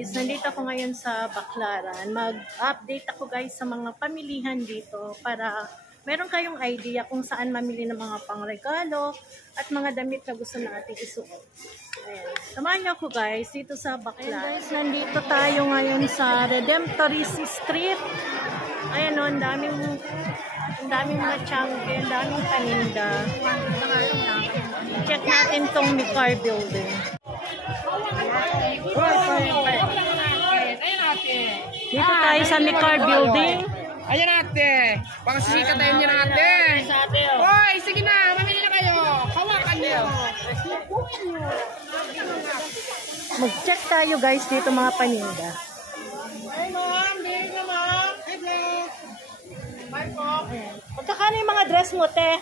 guys, nandito ako ngayon sa Baclaran. Mag-update ako guys sa mga pamilihan dito para meron kayong idea kung saan mamili ng mga pangregalo at mga damit na gusto natin isuot. Ayan. Samahan niyo ako guys dito sa Baclaran. Ayan guys, nandito tayo ngayon sa Redemptorist Street. Ayan o, ang daming mga changke, ang daming paninda. Check natin tong Micar building. Dito tayo sa Micar building. Ayan ate. Baka sisikat tayo niya na ate. Hoy, sige na. Mamili na kayo. Hawakan niyo. Mag-check tayo guys dito mga paninda. Ay ma'am, big na ma'am. Magkakano yung mga dress mo, te?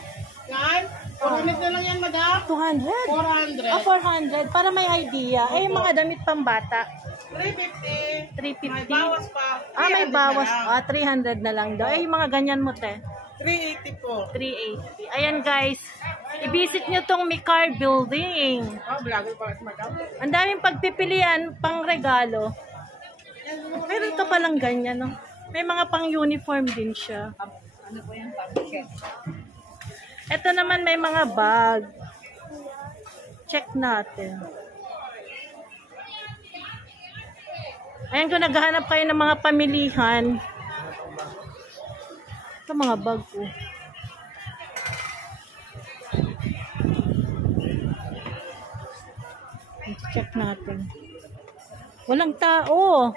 Yan. 400 na lang yan, madam. 200? 400. 400. Para may idea. Eh, yung mga damit pang bata. 350. 350. May bawas pa. May 300 bawas. na lang. 300 na lang daw. Eh, yung mga ganyan mo, te? 380 po. 380. Ayan, guys. I-visit nyo tong Micar building. Oh, vlogger pa si madam. Ang daming pagpipilian pang regalo. Meron ka palang ganyan, no? May mga pang-uniform din siya. Ano po yung pamilya? Ito naman may mga bag. Check natin. Ayan kung naghahanap kayo ng mga pamilihan. Ito mga bag ko. Check natin. Walang tao.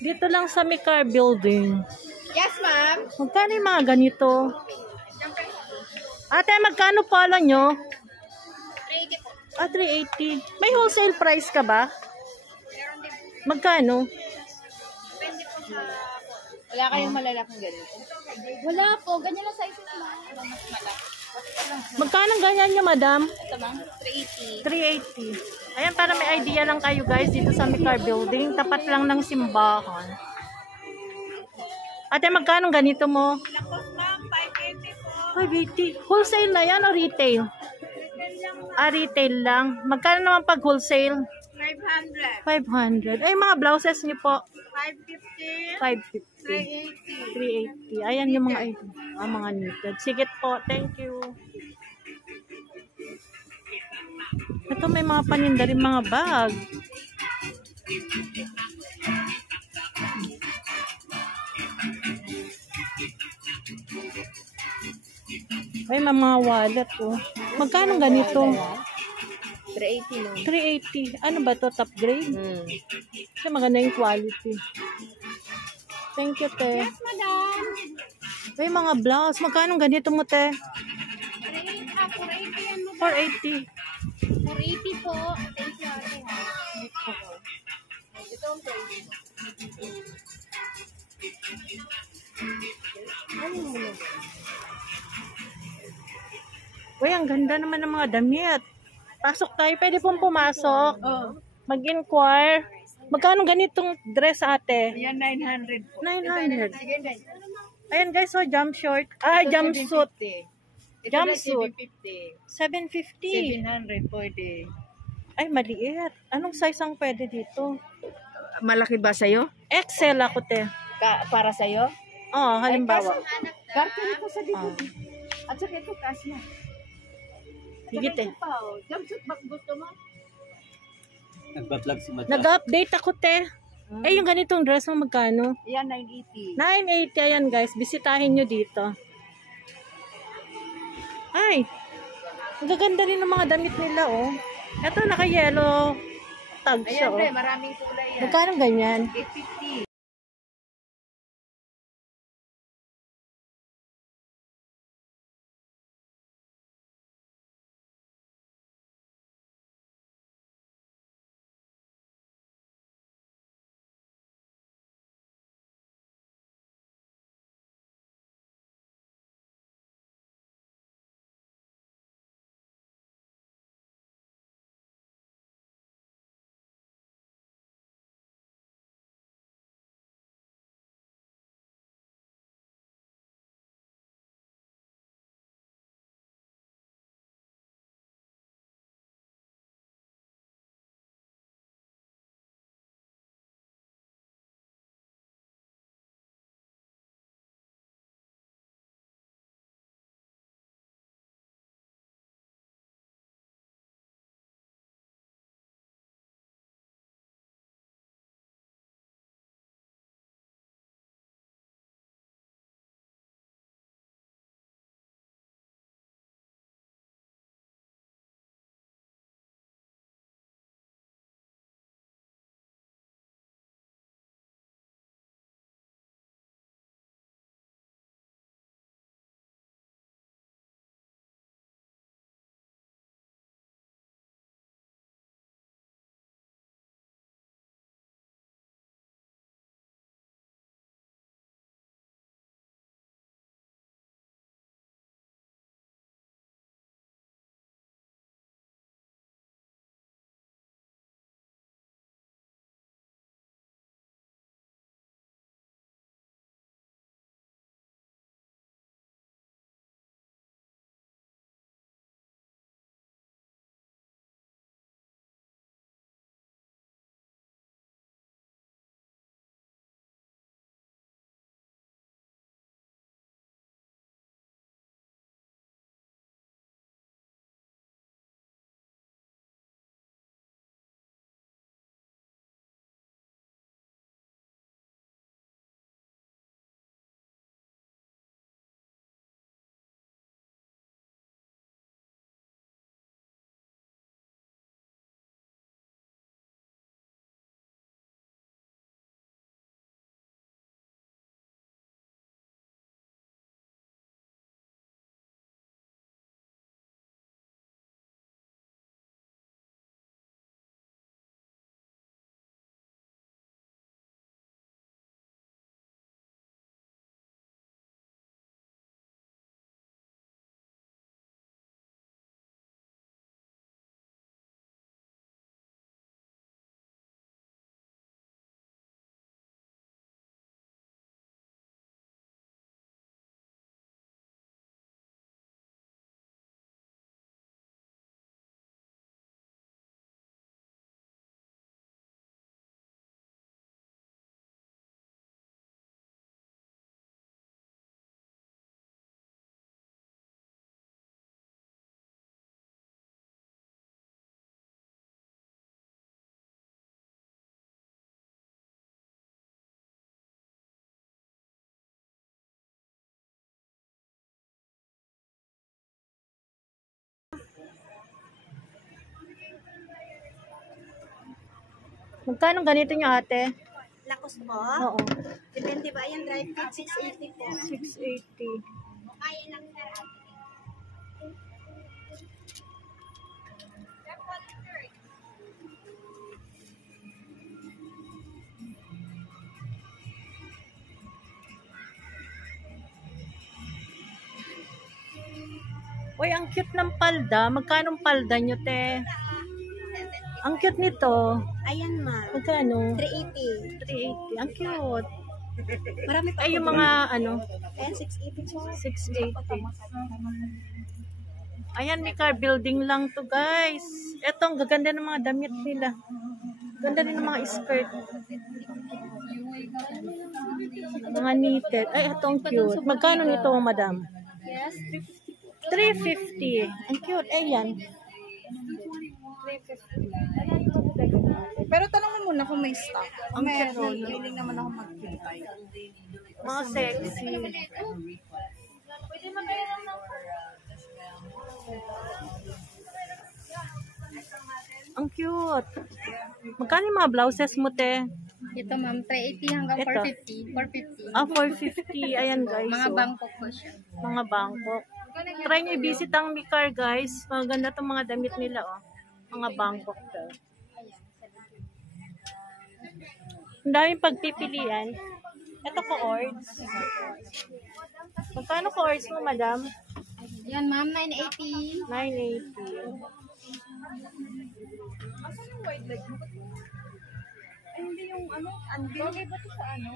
Dito lang sa Micar building. Yes, ma'am. Magkano yung mga ganito? Ate, magkano pala nyo? 380 po. 380. May wholesale price ka ba? Magkano? Wala kayong malalaking ganito? Wala po, ganyan lang sizes lang. Magkano ganyan nyo, madam? Ito ma'am, 380. 380. Ayan, para may idea lang kayo guys dito sa Micar building. Tapat lang ng simbahan. Ate, magkano ganito mo? Lakos ma'am, 580 po. 580. Wholesale na yan o retail? Retail lang. Magkano naman pag wholesale? 500. 500. Ay, mga blouses niyo po. 550. 550. 380. Ayan yung mga mga knitted. Sige po. Thank you. Ito may mga paninda rin mga bag. Ay, may mga wallet oh. Magkano ganito? 380 lang. 380. Ano ba to? Top grade? Kasi maganda yung quality. Thank you, te. Yes, madam. May mga blouse. Magkano ganito mo, te? 480 yan mo. 480. 480 po. Thank you, ate. Ito ang price. Uy, ang ganda naman ng mga damit. Pasok tayo. Pwede pong pumasok. Mag-inquire. Magkano ganitong dress, ate? Yan 900 po. 900. Sige, guys. Ayan guys, so jump short. Jumpsuit. Ito Jumpsuit. 750. 750. 700 pwede. Ay, maliit. Anong size ang pwede dito? Malaki ba sa'yo? XL ako, te. Para sa'yo? Oo, halimbawa. Karton ito sa dito. At saka ito kasya. Higit eh. Jumpsuit ba gusto mo? Nagbablog si Madam. Nag-update ako, te. Eh, yung ganitong dress mo magkano? Yan, 980. 980. Ayan, guys. Bisitahin nyo dito. Ay! Ang gaganda rin ng mga damit nila, oh. Ito, naka-yellow tag siya, Ayan, oh. pre, maraming kulay yan. Magkano ganyan? 850. Magkano ganito nyo, ate? Lakos po. Oo. Depende ba? Ayan, dry fit, 680 po. 680. Kaya lang sir. Uy, ang cute ng palda. Magkano palda nyo, te? Ang cute nito. Ayan, ma'am. Magkano? 380. 380. Ang cute. Marami pa. Ay, yung mga ano, Ayan, 680 po. 680. Ayan, may car building lang to, guys. Eto, ang gaganda ng mga damit nila. Ganda rin ng mga skirt. Mga knitted. Ay, ito ang cute. Magkano nito, madam? Yes, 350. Ang cute. Ayan. pero tanong mo muna kung may stock. Ang cute. Willing naman ako mag-hintay. Mga sexy. Ang cute. Magkano yung mga blouses mo, te? Ito ma'am, 380 hanggang Ito. 450. 450. Ah, 450. Ayan, guys. Mga So, Bangkok po siya. mga Bangkok. Try nyo i-visit ang Micar, guys. Maganda itong mga damit nila, oh. Mga Bangkok to. Ang daming pagpipilian. Ito ko, Ords. Magkano ko, Ords mo, madam? Yan ma'am, 980. 980. Hindi yung ano, bagay ba ito sa ano?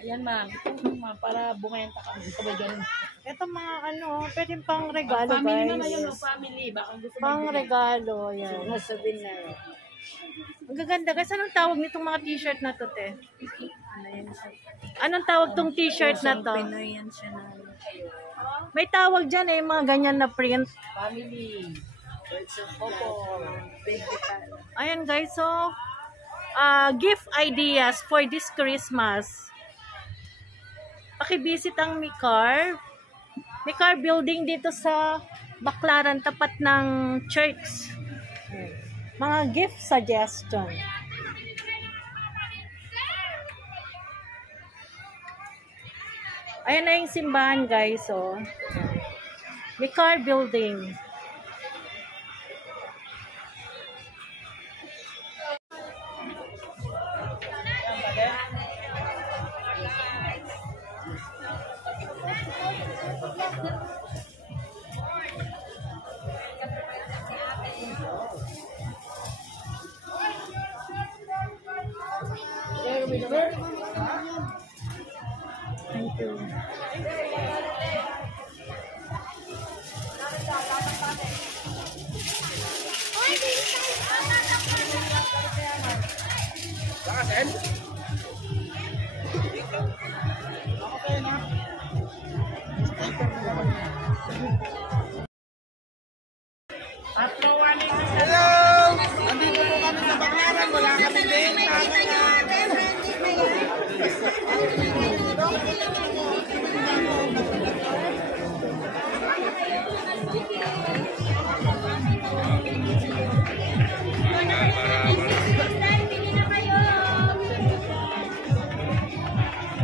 Ayan ma'am. Ma'am, para bumenta ka. Sabay ganun. Ito mga ano, pwedeng pang regalo, Family naman yun, guys. family. Baka gusto mo. Pang regalo, yan. Ang gaganda. Guys, anong tawag nitong mga t-shirt na to, te? Anong tawag tong t-shirt na to? May tawag dyan eh, mga ganyan na print. Family. Opo. Ayan guys, so gift ideas for this Christmas. Pakivisit ang Micar building dito sa Baclaran, tapat ng church. Mga gift suggestion. Ayan na yung simbahan, guys, oh. Micar building. Thank you. Hello! Andito po kami sa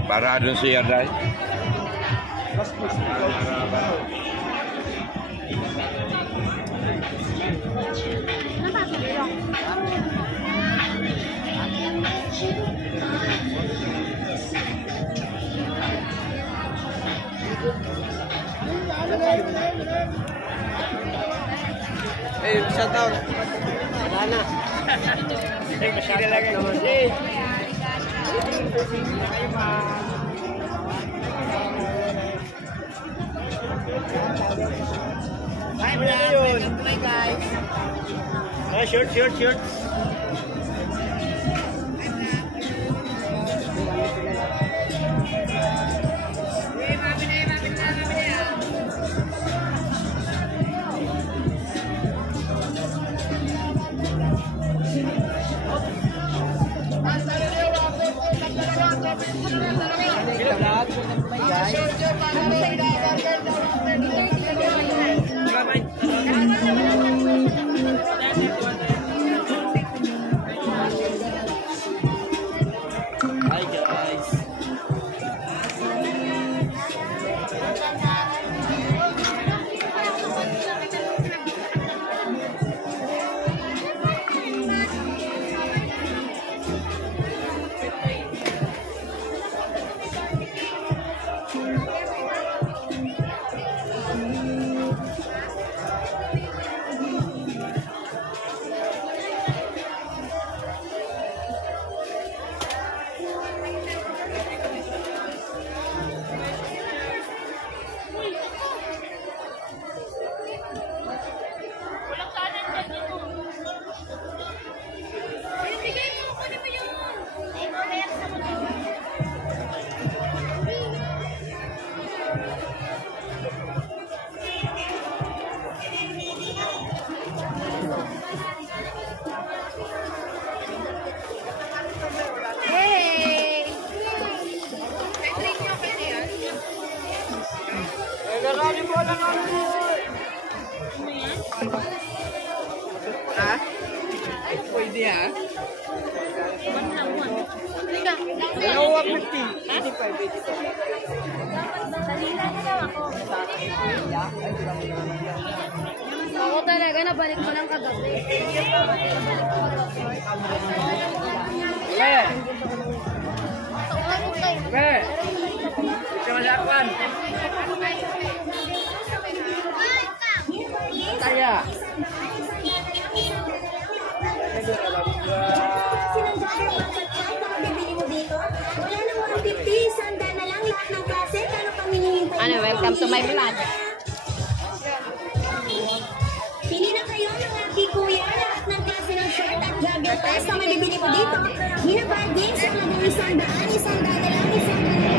Para dun siya, Day. Eh, shout out. Wala na. Eh, masyado lang naman. Eh. Hi, yun. Hi, guys. Ah, short. Hi guys. Ha? Pwede ha? Ano 150? 85. Ako talaga, nabalik ko lang kagabi. Eh, Ako kayo. eh. Ito masakwan. Kaya. Ano, welcome to my vlog. Pili na kayo ng aking kuya, lahat ng klase ng short at jogger pants na may bibili mo dito. Hinabagin sa halagang 100, 100 na lang, 100.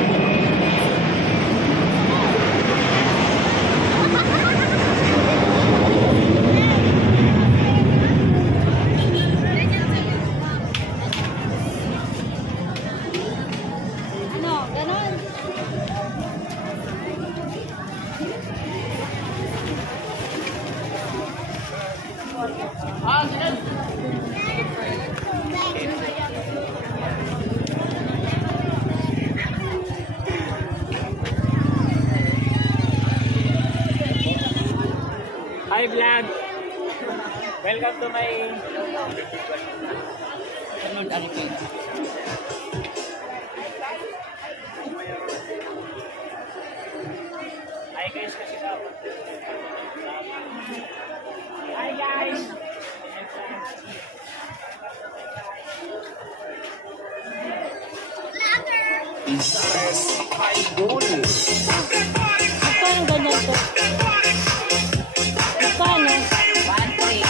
Ano, ganon. Hi vlog. Welcome to my Hi guys kasi dapat. Hi guys. Magkano ganyan to? Magkano? 1, 3.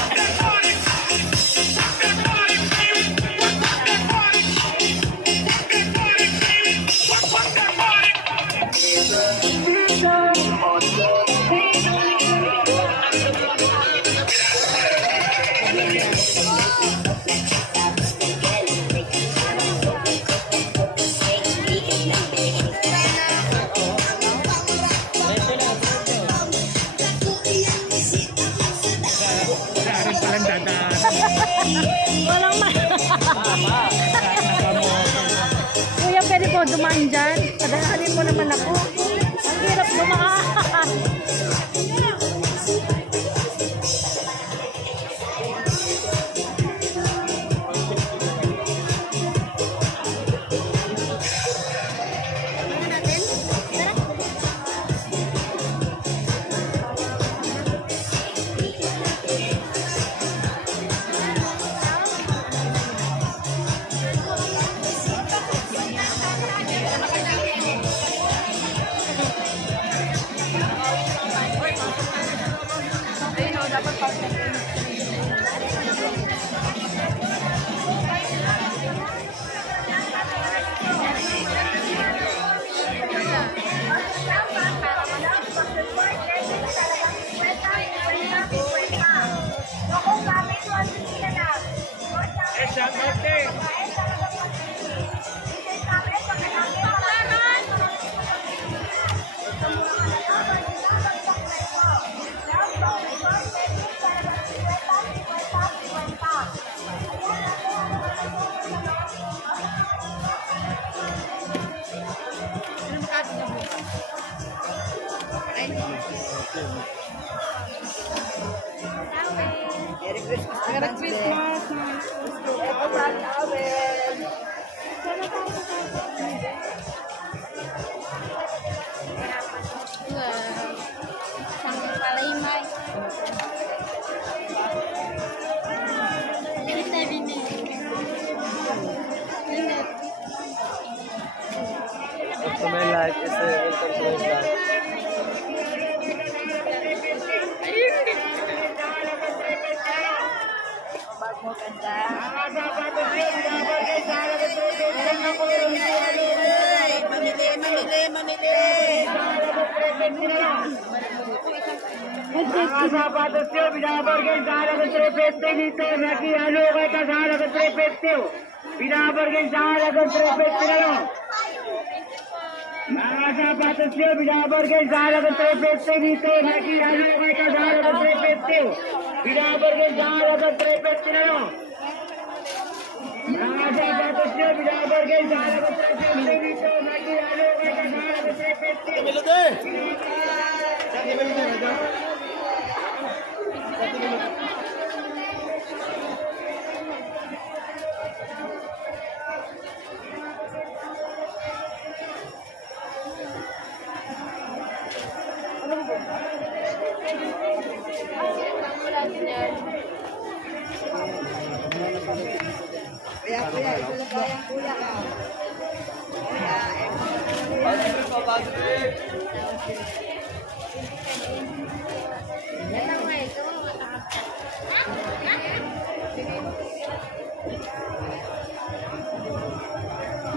Walang Kuya, pwede po dumaan dyan? Padaanin mo naman ako. Ang hirap dumaan. Merry Christmas! So my life is a control life. Mga sapatos nyo, binabargain sa halagang 350 dito. Naki-alukay ka sa halagang 350. Binabargain sa halagang 350 na lang. Mga sapatos nyo, binabargain sa halagang 350 dito. Naki-alukay ka sa halagang 350. Binabargain sa halagang 350 na lang. Mga sapatos nyo, binabargain sa halagang 350 dito. Naki-alukay ka sa halagang 350.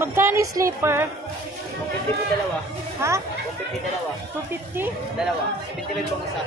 Magkano yung sleeper? 50 po dalawa. Ha? 50 dalawa. 250? Dalawa. 75 pong isa.